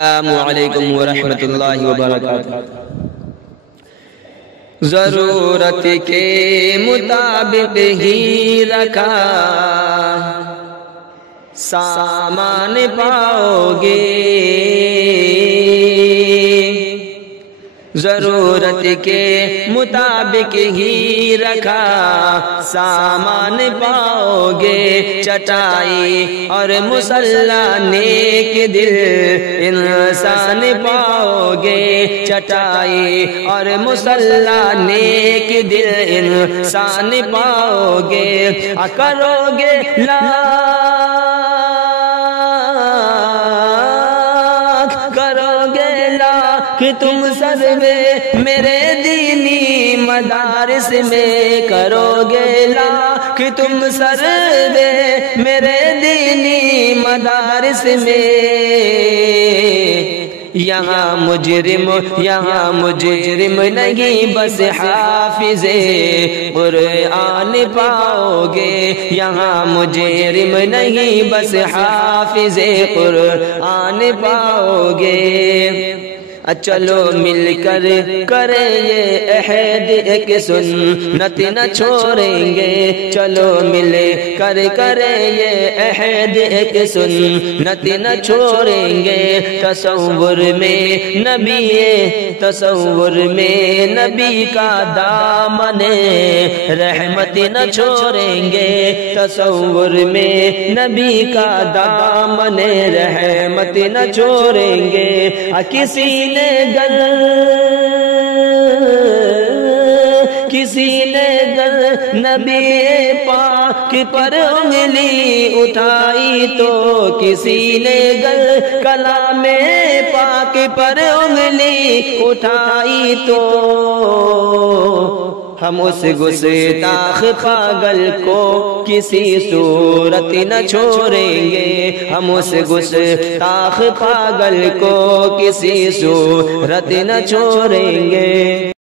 السلام علیکم ورحمۃ اللہ وبرکاتہ۔ ضرورت کے مطابق ہی رکھا سامان پاؤ گے، ضرورت کے مطابق ہی رکھا سامان پاؤ گے، چٹائی اور مصلی نیک دل انسان پاؤ گے، چٹائی اور مصلی نیک دل انسان پاؤ گے، کرو گے کہ تم سروے میرے دینی مدارس میں، کرو گے لاکھ تم سروے میرے دینی مدارس میں، یہاں مجرم نہیں بس حافظ قرآن پاؤ گے، یہاں مجرم نہیں بس حافظ قرآن پاؤ گے۔ چلو مل کر کرے یہ عہد ایک سنت نہ چھوڑیں گے، چلو مل کر کرے یہ عہد ایک سنت نہ چھوڑیں گے، تصور میں نبی کا دامن رحمت نہ چھوڑیں گے، تصور میں نبی کا دامن رحمت نہ چھوڑیں گے، کسی نے گر نبی پاک پر انگلی اٹھائی تو، کسی نے گر کلام پاک پر انگلی اٹھائی تو، ہم اس گستاخ پاگل کو کسی صورت نہ چھوڑیں گے، ہم اس گستاخ پاگل کو کسی صورت نہ چھوڑیں گے۔